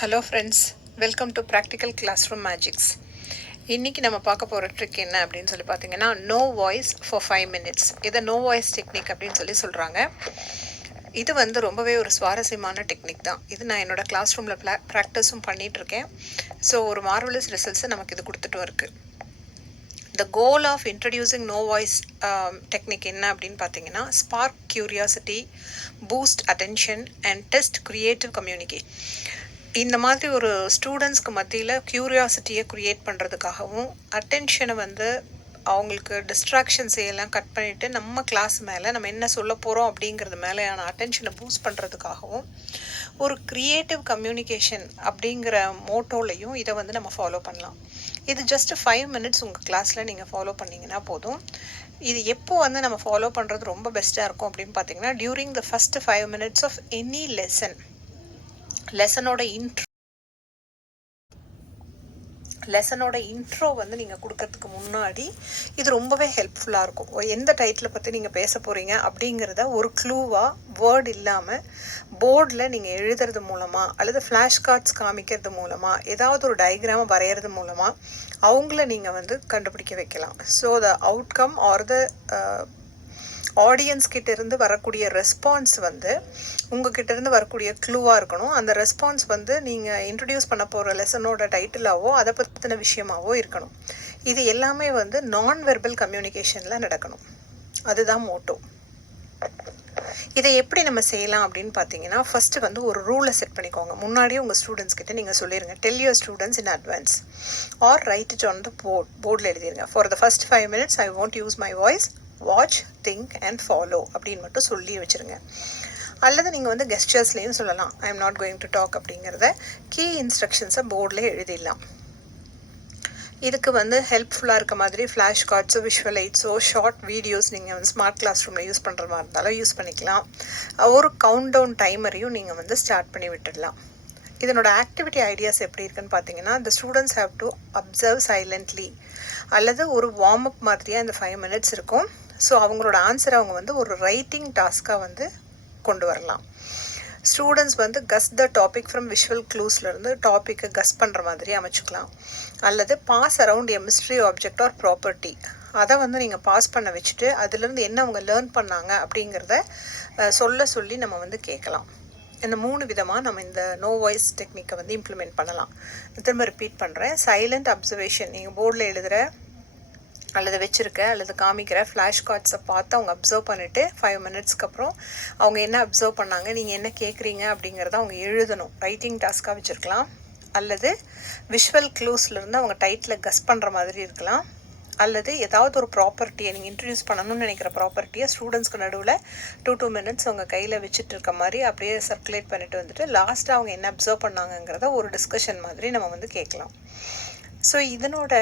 Hello friends, welcome to practical class room magics. இன்றைக்கி நம்ம பார்க்க போகிற ட்ரிக் என்ன அப்படின்னு சொல்லி பார்த்தீங்கன்னா, நோ வாய்ஸ் ஃபார் 5 மினிட்ஸ். இதை நோ வாய்ஸ் டெக்னிக் அப்படின்னு சொல்கிறாங்க. இது வந்து ரொம்பவே ஒரு சுவாரஸ்யமான டெக்னிக் தான். இது நான் என்னோடய கிளாஸ் ரூமில் ப்ராக்டிஸும் பண்ணிகிட்ருக்கேன். ஸோ ஒரு மார்வலஸ் ரிசல்ட்ஸை நமக்கு இது கொடுத்துட்டும் இருக்குது. The goal of introducing no voice technique என்ன அப்படின்னு பார்த்தீங்கன்னா, spark curiosity, boost attention and test creative communication. இந்த மாதிரி ஒரு ஸ்டூடெண்ட்ஸ்க்கு மத்தியில் க்யூரியாசிட்டியை க்ரியேட் பண்ணுறதுக்காகவும், அட்டென்ஷனை வந்து அவங்களுக்கு டிஸ்ட்ராக்ஷன்ஸ் எல்லாம் கட் பண்ணிவிட்டு நம்ம கிளாஸ் மேலே நம்ம என்ன சொல்ல போகிறோம் அப்படிங்கிறது மேலேயான அட்டென்ஷனை பூஸ்ட் பண்ணுறதுக்காகவும், ஒரு க்ரியேட்டிவ் கம்யூனிகேஷன் அப்படிங்கிற மோட்டோலையும் இதை வந்து நம்ம ஃபாலோ பண்ணலாம். இது ஜஸ்ட் 5 மினிட்ஸ் உங்கள் கிளாஸில் நீங்கள் ஃபாலோ பண்ணிங்கன்னா போதும். இது எப்போ வந்து நம்ம ஃபாலோ பண்ணுறது ரொம்ப பெஸ்ட்டாக இருக்கும் அப்படின்னு பார்த்தீங்கன்னா, during the first 5 minutes of any லெசனோட இன்ட்ரோ வந்து நீங்கள் கொடுக்கறதுக்கு முன்னாடி இது ரொம்பவே ஹெல்ப்ஃபுல்லாக இருக்கும். எந்த டைட்டிலை பற்றி நீங்கள் பேச போகிறீங்க அப்படிங்கிறத ஒரு க்ளூவாக வேர்ட் இல்லாமல் போர்டில் நீங்கள் எழுதுறது மூலமாக அல்லது ஃப்ளாஷ் கார்ட்ஸ் காமிக்கிறது மூலமாக ஏதாவது ஒரு டயக்ராமை வரைகிறது மூலமாக அவங்கள நீங்கள் வந்து கண்டுபிடிக்க வைக்கலாம். So the outcome R the audience கிட்டேருந்து வரக்கூடிய ரெஸ்பான்ஸ் வந்து உங்ககிட்டேருந்து வரக்கூடிய க்ளூவாக இருக்கணும். அந்த ரெஸ்பான்ஸ் வந்து நீங்கள் இன்ட்ரடியூஸ் பண்ண போகிற லெசனோட டைட்டிலாவோ அதை பற்றின விஷயமாவோ இருக்கணும். இது எல்லாமே வந்து நான் வெர்பல் கம்யூனிகேஷனில் நடக்கணும். அதுதான் மோட்டோ. இதை எப்படி நம்ம செய்யலாம் அப்படின்னு பார்த்தீங்கன்னா, ஃபஸ்ட்டு வந்து ஒரு ரூலை செட் பண்ணிக்கோங்க. முன்னாடியே உங்கள் ஸ்டூடெண்ட்ஸ் கிட்ட நீங்கள் சொல்லிடுங்க, tell your students in advance or write it on the போர்டில் எழுதிடுங்க. For the first 5 minutes I want use my voice, watch, think and follow அப்படின்னு மட்டும் சொல்லி வச்சுருங்க. அல்லது நீங்கள் வந்து கெஸ்டர்ஸ்லேயும் சொல்லலாம், I am not going to talk அப்படிங்கிறத கீ இன்ஸ்ட்ரக்ஷன்ஸை போர்டில் எழுதிடலாம். இதுக்கு வந்து ஹெல்ப்ஃபுல்லாக இருக்க மாதிரி ஃப்ளாஷ் கார்ட்ஸோ விஷுவலைட்ஸோ ஷார்ட் வீடியோஸ் நீங்கள் வந்து ஸ்மார்ட் கிளாஸ் ரூமில் யூஸ் பண்ணுற மாதிரி இருந்தாலும் யூஸ் பண்ணிக்கலாம். ஒரு கவுண்ட் டவுன் டைமரையும் நீங்கள் வந்து ஸ்டார்ட் பண்ணி விட்டுடலாம். இதனோட ஆக்டிவிட்டி ஐடியாஸ் எப்படி இருக்குன்னு பார்த்தீங்கன்னா, the students have to observe silently அல்லது ஒரு வார்ம் அப் மாதிரியாக இந்த 5 மினிட்ஸ் இருக்கும். ஸோ அவங்களோட ஆன்சரை அவங்க வந்து ஒரு ரைட்டிங் டாஸ்க்காக வந்து கொண்டு வரலாம். ஸ்டூடெண்ட்ஸ் வந்து கஸ் த டாபிக் ஃப்ரம் விஷுவல் க்ளூஸ்லேருந்து டாப்பிக்கை கஸ் பண்ணுற மாதிரி அமைச்சுக்கலாம். அல்லது பாஸ் அரவுண்ட் எ மிஸ்ட்ரி ஆப்ஜெக்ட் ஆர் ப்ராப்பர்ட்டி, அதை வந்து நீங்கள் பாஸ் பண்ண வச்சுட்டு அதுலேருந்து என்ன அவங்க லேர்ன் பண்ணாங்க அப்படிங்கிறத சொல்லி நம்ம வந்து கேட்கலாம். இந்த 3 விதமாக நம்ம இந்த நோ வாய்ஸ் டெக்னிக்கை வந்து இம்ப்ளிமெண்ட் பண்ணலாம். திரும்ப ரிப்பீட் பண்ணுறேன். சைலண்ட் அப்சர்வேஷன், நீங்கள் போர்டில் எழுதுகிற அல்லது வச்சுருக்க அல்லது காமிக்கிற ஃப்ளாஷ் கார்ட்ஸை பார்த்து அவங்க அப்சர்வ் பண்ணிவிட்டு 5 மினிட்ஸ்க்கு அப்புறம் அவங்க என்ன அப்சர்வ் பண்ணாங்க, நீங்கள் என்ன கேட்குறீங்க அப்படிங்கிறத அவங்க எழுதணும். ரைட்டிங் டாஸ்க்காக வச்சுருக்கலாம். அல்லது விஷுவல் க்ளூஸ்லேருந்து அவங்க டைட்டில் கஸ் பண்ணுற மாதிரி இருக்கலாம். அல்லது ஏதாவது ஒரு ப்ராப்பர்ட்டியை நீங்கள் இன்ட்ரடியூஸ் பண்ணணும்னு நினைக்கிற ப்ராப்பர்ட்டியை ஸ்டூடெண்ட்ஸ்க்கு நடுவில் 2 மினிட்ஸ் அவங்க கையில் வச்சுட்டு இருக்க மாதிரி அப்படியே சர்க்குலேட் பண்ணிட்டு வந்துட்டு லாஸ்ட்டாக அவங்க என்ன அப்சர்வ் பண்ணாங்கங்கிறத ஒரு டிஸ்கஷன் மாதிரி நம்ம வந்து கேட்கலாம். ஸோ இதனோட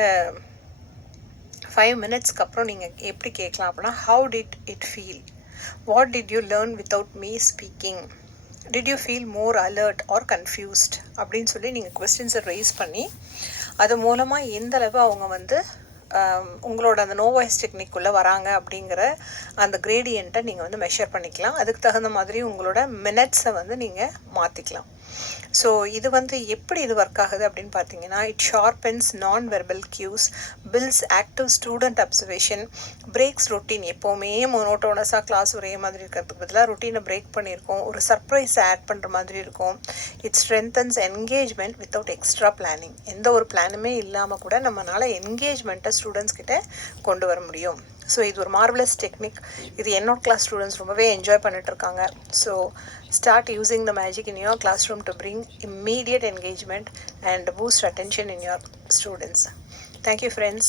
5 மினிட்ஸ்க்கு அப்புறம் நீங்கள் எப்படி கேட்கலாம் அப்படின்னா, how did it feel, what did you learn without me speaking, did you feel more alert R confused அப்படின்னு சொல்லி நீங்கள் கொஸ்டின்ஸை ரைஸ் பண்ணி அது மூலமாக எந்த அளவு அவங்க வந்து உங்களோட அந்த நோ வாய்ஸ் டெக்னிக்குள்ளே வராங்க அப்படிங்கிற அந்த கிரேடியண்ட்டை நீங்கள் வந்து மெஷர் பண்ணிக்கலாம். அதுக்கு தகுந்த மாதிரி உங்களோட மினிட்ஸை வந்து நீங்கள் மாற்றிக்கலாம். ஸோ இது வந்து எப்படி இது ஒர்க் ஆகுது அப்படின்னு பார்த்தீங்கன்னா, it sharpens non verbal cues, builds active student observation, breaks routine. எப்போவுமே மோனோட்டோனஸாக கிளாஸ் ஒரே மாதிரி இருக்கிறதுக்கு பதிலாக ரொட்டீனை பிரேக் பண்ணியிருக்கோம், ஒரு சர்ப்ரைஸை ஆட் பண்ணுற மாதிரி இருக்கும். It strengthens engagement without extra planning. எந்த ஒரு பிளானுமே இல்லாமல் கூட நம்மளால் என்கேஜ்மெண்ட்டை ஸ்டூடெண்ட்ஸ் கிட்ட கொண்டு வர முடியும். ஸோ இது ஒரு மார்வலஸ் டெக்னிக். இது என்னோட கிளாஸ் ஸ்டூடெண்ட்ஸ் ரொம்பவே என்ஜாய் பண்ணிட்டுருக்காங்க. So start using the magic in your classroom to bring immediate engagement and boost attention in your students. Thank you, friends.